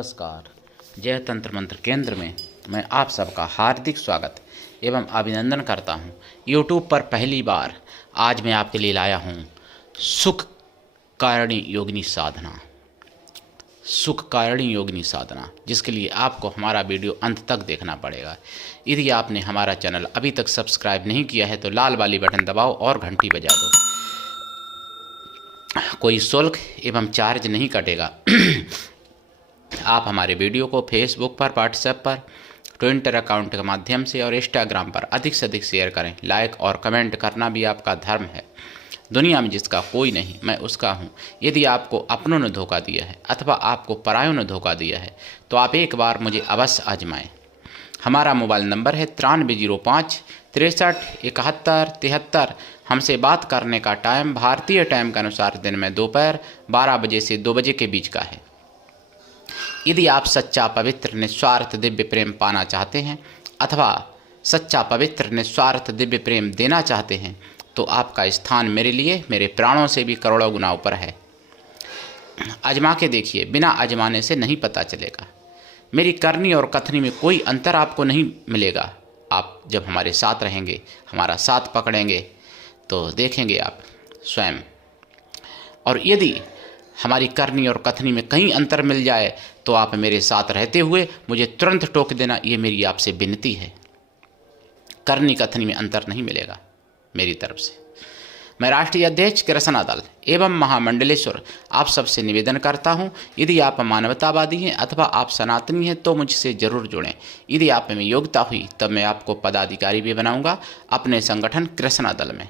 नमस्कार। जय तंत्र मंत्र केंद्र में मैं आप सबका हार्दिक स्वागत एवं अभिनंदन करता हूं। YouTube पर पहली बार आज मैं आपके लिए लाया हूं सुख कारिणी योगिनी साधना। सुख कारिणी योगिनी साधना, जिसके लिए आपको हमारा वीडियो अंत तक देखना पड़ेगा। यदि आपने हमारा चैनल अभी तक सब्सक्राइब नहीं किया है तो लाल वाली बटन दबाओ और घंटी बजा दो। कोई शुल्क एवं चार्ज नहीं कटेगा। आप हमारे वीडियो को फेसबुक पर, व्हाट्सएप पर, ट्विटर अकाउंट के माध्यम से और इंस्टाग्राम पर अधिक से अधिक शेयर करें। लाइक और कमेंट करना भी आपका धर्म है। दुनिया में जिसका कोई नहीं, मैं उसका हूँ। यदि आपको अपनों ने धोखा दिया है अथवा आपको परायों ने धोखा दिया है तो आप एक बार मुझे अवश्य आजमाएं। हमारा मोबाइल नंबर है 9305 63 71 73। हमसे बात करने का टाइम भारतीय टाइम के अनुसार दिन में दोपहर 12 बजे से 2 बजे के बीच का है। यदि आप सच्चा पवित्र निस्वार्थ दिव्य प्रेम पाना चाहते हैं अथवा सच्चा पवित्र निस्वार्थ दिव्य प्रेम देना चाहते हैं तो आपका स्थान मेरे लिए मेरे प्राणों से भी करोड़ों गुना ऊपर है। आजमा के देखिए, बिना आजमाने से नहीं पता चलेगा। मेरी करनी और कथनी में कोई अंतर आपको नहीं मिलेगा। आप जब हमारे साथ रहेंगे, हमारा साथ पकड़ेंगे तो देखेंगे आप स्वयं। और यदि हमारी करनी और कथनी में कहीं अंतर मिल जाए तो आप मेरे साथ रहते हुए मुझे तुरंत टोक देना, ये मेरी आपसे विनती है। करनी कथनी में अंतर नहीं मिलेगा मेरी तरफ से। मैं राष्ट्रीय अध्यक्ष कृष्णा दल एवं महामंडलेश्वर आप सबसे निवेदन करता हूं, यदि आप मानवतावादी हैं अथवा आप सनातनी हैं तो मुझसे जरूर जुड़ें। यदि आप में योग्यता हुई तब मैं आपको पदाधिकारी भी बनाऊंगा अपने संगठन कृष्णा दल में।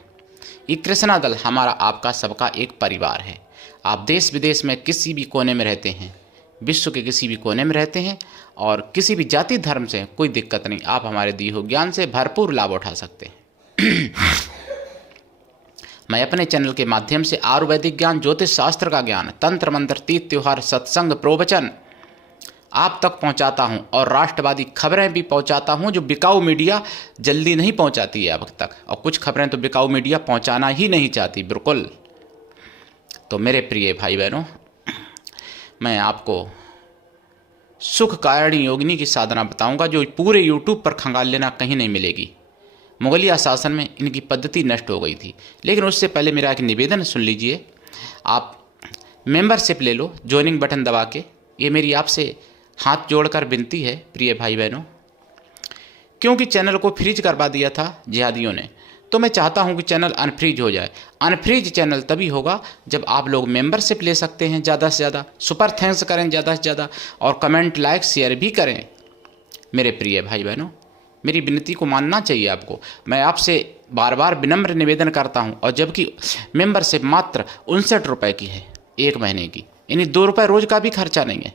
ये कृष्णा दल हमारा आपका सबका एक परिवार है। आप देश विदेश में किसी भी कोने में रहते हैं, विश्व के किसी भी कोने में रहते हैं और किसी भी जाति धर्म से कोई दिक्कत नहीं, आप हमारे दिए हुए ज्ञान से भरपूर लाभ उठा सकते हैं। मैं अपने चैनल के माध्यम से आयुर्वैदिक ज्ञान, ज्योतिष शास्त्र का ज्ञान, तंत्र मंत्र, तीर्थ त्योहार, सत्संग, प्रवचन आप तक पहुंचाता हूं और राष्ट्रवादी खबरें भी पहुंचाता हूं जो बिकाऊ मीडिया जल्दी नहीं पहुंचाती है अब तक। और कुछ खबरें तो बिकाऊ मीडिया पहुंचाना ही नहीं चाहती बिल्कुल। तो मेरे प्रिय भाई बहनों, मैं आपको सुख कारिणी योगिनी की साधना बताऊंगा जो पूरे YouTube पर खंगाल लेना कहीं नहीं मिलेगी। मुगलिया शासन में इनकी पद्धति नष्ट हो गई थी। लेकिन उससे पहले मेरा एक निवेदन सुन लीजिए। आप मेंबरशिप ले लो ज्वाइनिंग बटन दबा के। ये मेरी आपसे हाथ जोड़कर विनती है प्रिय भाई बहनों, क्योंकि चैनल को फ्रीज करवा दिया था जिहादियों ने, तो मैं चाहता हूं कि चैनल अनफ्रीज हो जाए। अनफ्रीज चैनल तभी होगा जब आप लोग मेंबरशिप ले सकते हैं ज़्यादा से ज़्यादा, सुपर थैंक्स करें ज़्यादा से ज़्यादा और कमेंट, लाइक, शेयर भी करें। मेरे प्रिय भाई बहनों, मेरी विनती को मानना चाहिए आपको। मैं आपसे बार बार विनम्र निवेदन करता हूं। और जबकि मेंबरशिप मात्र 59 रुपये की है 1 महीने की, यानी 2 रुपये रोज़ का भी खर्चा नहीं है।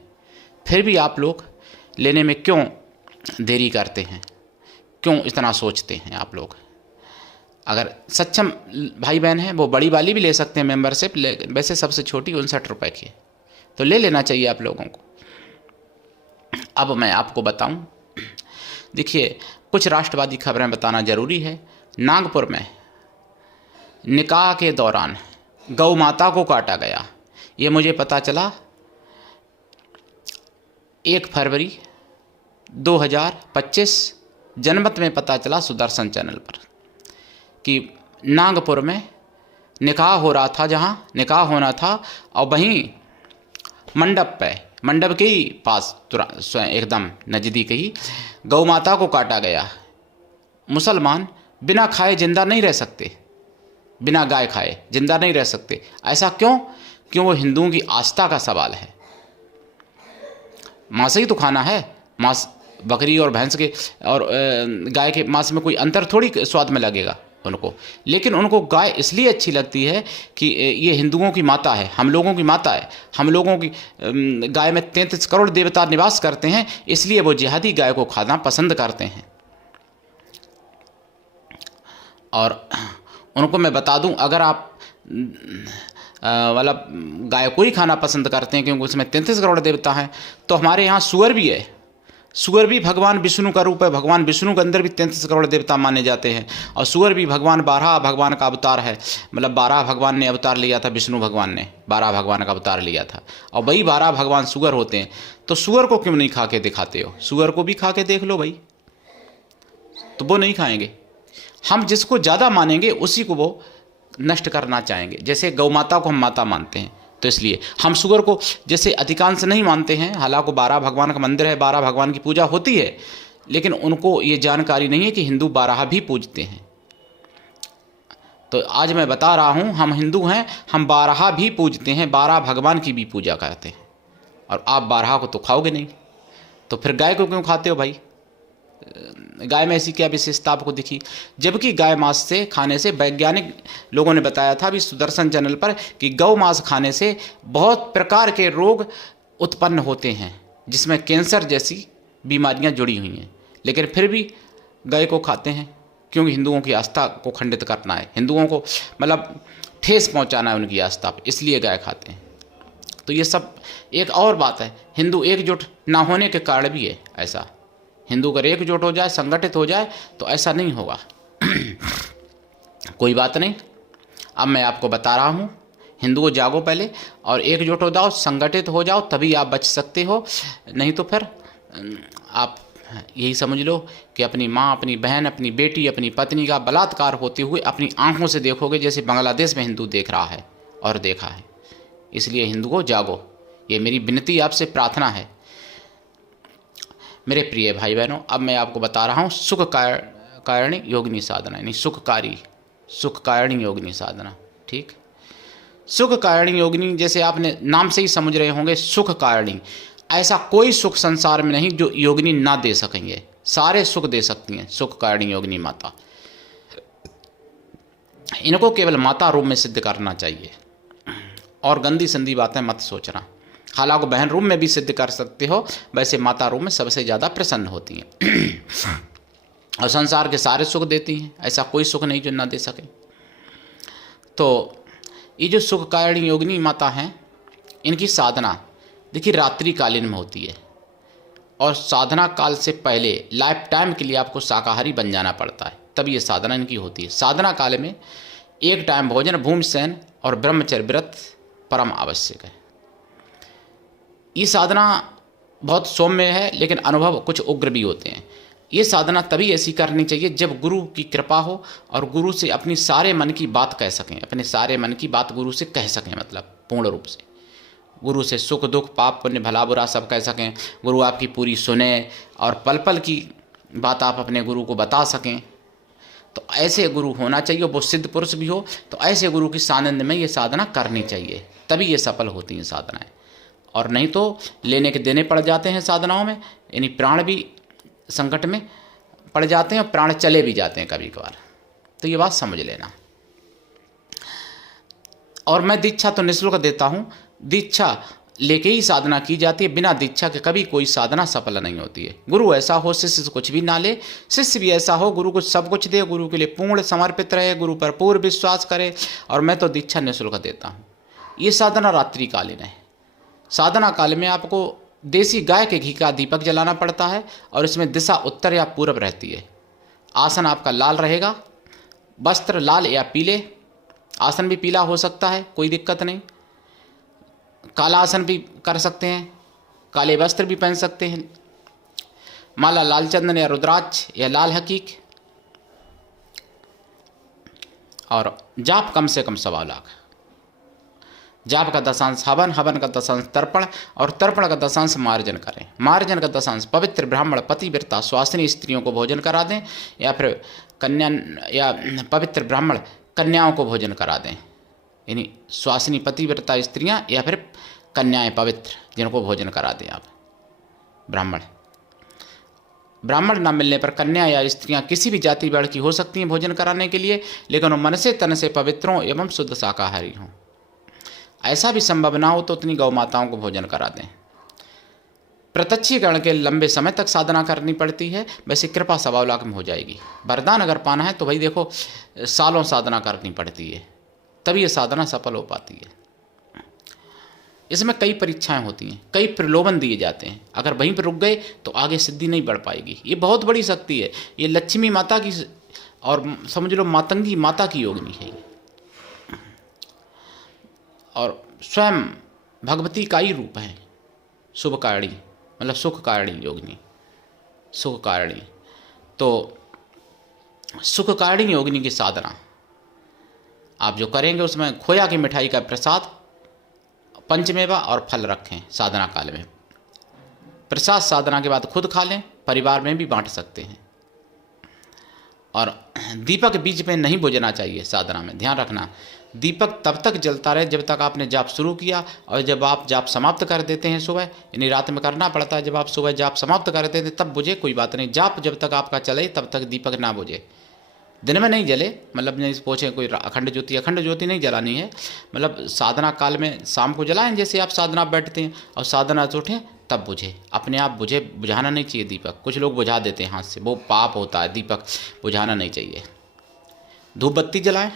फिर भी आप लोग लेने में क्यों देरी करते हैं, क्यों इतना सोचते हैं आप लोग? अगर सक्षम भाई बहन हैं वो बड़ी वाली भी ले सकते हैं मेंबरशिप, वैसे सबसे छोटी 59 रुपये की है, तो ले लेना चाहिए आप लोगों को। अब मैं आपको बताऊं, देखिए कुछ राष्ट्रवादी खबरें बताना जरूरी है। नागपुर में निकाह के दौरान गौ माता को काटा गया, ये मुझे पता चला 1 फरवरी 2025 जनमत में पता चला सुदर्शन चैनल पर कि नागपुर में निकाह हो रहा था, जहाँ निकाह होना था और वहीं मंडप के ही पास स्वयं एकदम नज़दीक ही गौ माता को काटा गया। मुसलमान बिना खाए जिंदा नहीं रह सकते, बिना गाय खाए जिंदा नहीं रह सकते। ऐसा क्यों? क्यों? वो हिंदुओं की आस्था का सवाल है। मांस ही तो खाना है। मांस बकरी और भैंस के और गाय के मांस में कोई अंतर थोड़ी स्वाद में लगेगा उनको, लेकिन उनको गाय इसलिए अच्छी लगती है कि ये हिंदुओं की माता है, हम लोगों की माता है। हम लोगों की गाय में 33 करोड़ देवता निवास करते हैं, इसलिए वो जिहादी गाय को खाना पसंद करते हैं। और उनको मैं बता दूं, अगर आप मतलब गाय को ही खाना पसंद करते हैं क्योंकि उसमें 33 करोड़ देवता हैं, तो हमारे यहाँ सूअर भी है। सूअर भी भगवान विष्णु का रूप है। भगवान विष्णु के अंदर भी 33 करोड़ देवता माने जाते हैं। और सूअर भी भगवान 12 भगवान का अवतार है। मतलब 12 भगवान ने अवतार लिया था, विष्णु भगवान ने 12 भगवान का अवतार लिया था। और वही 12 भगवान सूअर होते हैं। तो सूअर को क्यों नहीं खा के दिखाते हो? सूअर को भी खा के देख लो भाई, तो वो नहीं खाएंगे। हम जिसको ज़्यादा मानेंगे उसी को वो नष्ट करना चाहेंगे। जैसे गौ माता को हम माता मानते हैं, तो इसलिए हम सूअर को जैसे अधिकांश नहीं मानते हैं। हालांकि 12 भगवान का मंदिर है, 12 भगवान की पूजा होती है, लेकिन उनको ये जानकारी नहीं है कि हिंदू 12 भी पूजते हैं। तो आज मैं बता रहा हूँ, हम हिंदू हैं, हम 12 भी पूजते हैं, 12 भगवान की भी पूजा करते हैं। और आप 12 को तो खाओगे नहीं, तो फिर गाय को क्यों खाते हो भाई? गाय में ऐसी क्या विशेषता आपको दिखी? जबकि गाय मांस से खाने से, वैज्ञानिक लोगों ने बताया था भी सुदर्शन चैनल पर, कि गौ मांस खाने से बहुत प्रकार के रोग उत्पन्न होते हैं, जिसमें कैंसर जैसी बीमारियां जुड़ी हुई हैं। लेकिन फिर भी गाय को खाते हैं, क्योंकि हिंदुओं की आस्था को खंडित करना है, हिंदुओं को मतलब ठेस पहुंचाना है उनकी आस्था पर, इसलिए गाय खाते हैं। तो ये सब एक और बात है, हिंदू एकजुट ना होने के कारण भी है ऐसा। हिंदू अगर एकजुट हो जाए, संगठित हो जाए, तो ऐसा नहीं होगा। कोई बात नहीं, अब मैं आपको बता रहा हूँ, हिंदुओं जागो पहले और एकजुट हो जाओ, संगठित हो जाओ, तभी आप बच सकते हो। नहीं तो फिर आप यही समझ लो कि अपनी माँ, अपनी बहन, अपनी बेटी, अपनी पत्नी का बलात्कार होते हुए अपनी आंखों से देखोगे, जैसे बांग्लादेश में हिंदू देख रहा है और देखा है। इसलिए हिंदुओं जागो, ये मेरी विनती आपसे, प्रार्थना है मेरे प्रिय भाई बहनों। अब मैं आपको बता रहा हूँ सुख कारिणी योगिनी साधना, यानी सुख कारिणी योगिनी साधना। ठीक, सुख कारिणी योगिनी, जैसे आपने नाम से ही समझ रहे होंगे, सुख कारिणी। ऐसा कोई सुख संसार में नहीं जो योगिनी ना दे सकेंगे, सारे सुख दे सकती हैं सुख कारिणी योगिनी माता। इनको केवल माता रूप में सिद्ध करना चाहिए, और गंदी संदी बातें मत सोचना। हालांकि बहन रूप में भी सिद्ध कर सकते हो, वैसे माता रूप में सबसे ज़्यादा प्रसन्न होती हैं और संसार के सारे सुख देती हैं, ऐसा कोई सुख नहीं जो ना दे सके। तो ये जो सुख कारिणी योगिनी माता हैं, इनकी साधना देखिए रात्रिकालीन में होती है, और साधना काल से पहले लाइफ टाइम के लिए आपको शाकाहारी बन जाना पड़ता है, तब ये साधना इनकी होती है। साधना काल में एक टाइम भोजन, भूमि शयन और ब्रह्मचर्य व्रत परम आवश्यक है। ये साधना बहुत सौम्य है, लेकिन अनुभव कुछ उग्र भी होते हैं। ये साधना तभी ऐसी करनी चाहिए जब गुरु की कृपा हो और गुरु से अपनी सारे मन की बात कह सकें, अपने सारे मन की बात गुरु से कह सकें, मतलब पूर्ण रूप से गुरु से सुख दुख, पाप पुण्य, भला बुरा सब कह सकें। गुरु आपकी पूरी सुने और पल पल की बात आप अपने गुरु को बता सकें। तो ऐसे गुरु होना चाहिए, वो सिद्ध पुरुष भी हो, तो ऐसे गुरु की सानिध्य में ये साधना करनी चाहिए, तभी ये सफल होती हैं साधनाएं। और नहीं तो लेने के देने पड़ जाते हैं साधनाओं में, यानी प्राण भी संकट में पड़ जाते हैं और प्राण चले भी जाते हैं कभी कभार। तो ये बात समझ लेना। और मैं दीक्षा तो निःशुल्क देता हूँ, दीक्षा लेके ही साधना की जाती है। बिना दीक्षा के कभी कोई साधना सफल नहीं होती है। गुरु ऐसा हो शिष्य से कुछ भी ना ले, शिष्य भी ऐसा हो गुरु को सब कुछ दे, गुरु के लिए पूर्ण समर्पित रहे, गुरु पर पूर्ण विश्वास करे। और मैं तो दीक्षा निःशुल्क देता हूँ। ये साधना रात्रिकालीन है। साधना काल में आपको देसी गाय के घी का दीपक जलाना पड़ता है, और इसमें दिशा उत्तर या पूर्व रहती है। आसन आपका लाल रहेगा, वस्त्र लाल या पीले, आसन भी पीला हो सकता है, कोई दिक्कत नहीं। काला आसन भी कर सकते हैं, काले वस्त्र भी पहन सकते हैं। माला लाल चंदन या रुद्राक्ष या लाल हकीक, और जाप कम से कम 1.25 लाख। जाप का 10अंश हवन, हवन का 10अंश तर्पण, और तर्पण का 10अंश मार्जन करें। मार्जन का 10अंश पवित्र ब्राह्मण पतिव्रता स्वासिनी स्त्रियों को भोजन करा दें, या फिर कन्या या पवित्र ब्राह्मण कन्याओं को भोजन करा दें, यानी स्वासिनी पतिव्रता स्त्रियां या फिर कन्याएं पवित्र, जिनको भोजन करा दें आप। ब्राह्मण ना मिलने पर कन्या या स्त्रियां किसी भी जाति वर्ण की हो सकती हैं भोजन कराने के लिए, लेकिन वो मन से तन से पवित्र हों एवं शुद्ध शाकाहारी हों। ऐसा भी संभव ना हो तो उतनी गौ माताओं को भोजन करा दें। प्रत्यक्षीकरण के लंबे समय तक साधना करनी पड़ती है, वैसे कृपा 1.25 लाख में हो जाएगी। वरदान अगर पाना है तो भाई देखो सालों साधना करनी पड़ती है, तभी ये साधना सफल हो पाती है। इसमें कई परीक्षाएं होती हैं, कई प्रलोभन दिए जाते हैं। अगर वहीं पर रुक गए तो आगे सिद्धि नहीं बढ़ पाएगी। ये बहुत बड़ी शक्ति है, ये लक्ष्मी माता की और समझ लो मातंगी माता की योगिनी है ये, और स्वयं भगवती का ही रूप है। शुभकारिणी मतलब सुखकारिणी योगिनी, सुखकारिणी। तो सुखकारिणी योगिनी की साधना आप जो करेंगे उसमें खोया की मिठाई का प्रसाद, पंचमेवा और फल रखें साधना काल में। प्रसाद साधना के बाद खुद खा लें, परिवार में भी बांट सकते हैं। और दीपक बीच में नहीं बुझना चाहिए साधना में, ध्यान रखना। दीपक तब तक जलता रहे जब तक आपने जाप शुरू किया, और जब आप जाप समाप्त कर देते हैं सुबह, यानी रात में करना पड़ता है, जब आप सुबह जाप समाप्त कर देते हैं तब बुझे, कोई बात नहीं। जाप जब तक आपका चले तब तक दीपक ना बुझे। दिन में नहीं जले, मतलब नहीं पूछें कोई अखंड ज्योति नहीं जलानी है। मतलब साधना काल में शाम को जलाएं, जैसे आप साधना बैठते हैं और साधना से उठें तब बुझे, अपने आप बुझे। बुझाना नहीं चाहिए दीपक, कुछ लोग बुझा देते हैं हाथ से, वो पाप होता है। दीपक बुझाना नहीं चाहिए। धूप बत्ती जलाएं,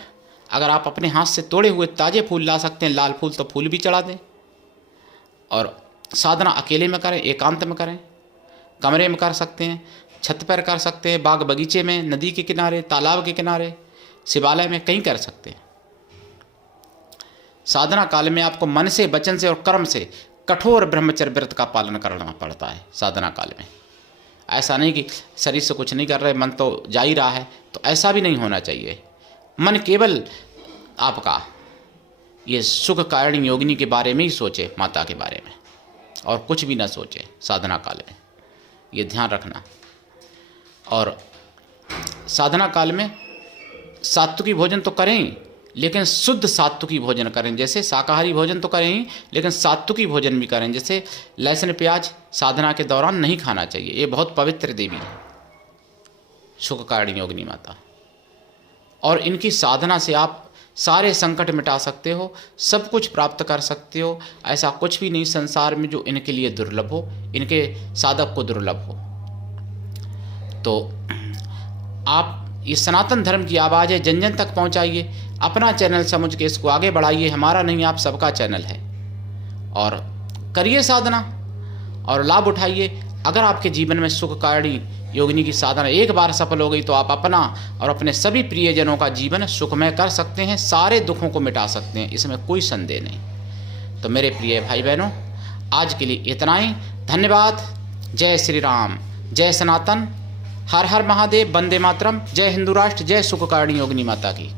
अगर आप अपने हाथ से तोड़े हुए ताज़े फूल ला सकते हैं, लाल फूल, तो फूल भी चढ़ा दें। और साधना अकेले में करें, एकांत में करें, कमरे में कर सकते हैं, छत पर कर सकते हैं, बाग बगीचे में, नदी के किनारे, तालाब के किनारे, शिवालय में, कहीं कर सकते हैं। साधना काल में आपको मन से, वचन से और कर्म से कठोर ब्रह्मचर्य व्रत का पालन करना पड़ता है साधना काल में। ऐसा नहीं कि शरीर से कुछ नहीं कर रहे, मन तो जा ही रहा है, तो ऐसा भी नहीं होना चाहिए। मन केवल आपका ये सुखकारिणी योगिनी के बारे में ही सोचे, माता के बारे में, और कुछ भी ना सोचे साधना काल में, ये ध्यान रखना। और साधना काल में सात्विकी भोजन तो करें ही, लेकिन शुद्ध सात्विकी भोजन करें। जैसे शाकाहारी भोजन तो करें ही, लेकिन सात्विकी भोजन भी करें। जैसे लहसुन प्याज साधना के दौरान नहीं खाना चाहिए। ये बहुत पवित्र देवी है सुखकारिणी योगिनी माता, और इनकी साधना से आप सारे संकट मिटा सकते हो, सब कुछ प्राप्त कर सकते हो। ऐसा कुछ भी नहीं संसार में जो इनके लिए दुर्लभ हो, इनके साधक को दुर्लभ हो। तो आप ये सनातन धर्म की आवाज़ है, जन जन तक पहुंचाइए। अपना चैनल समझ के इसको आगे बढ़ाइए, हमारा नहीं आप सबका चैनल है। और करिए साधना और लाभ उठाइए। अगर आपके जीवन में सुखकारिणी योगिनी की साधना एक बार सफल हो गई तो आप अपना और अपने सभी प्रियजनों का जीवन सुखमय कर सकते हैं, सारे दुखों को मिटा सकते हैं, इसमें कोई संदेह नहीं। तो मेरे प्रिय भाई बहनों, आज के लिए इतना ही। धन्यवाद। जय श्री राम, जय सनातन, हर हर महादेव, वंदे मातरम, जय हिंदू राष्ट्र, जय सुखकारिणी योगिनी माता की।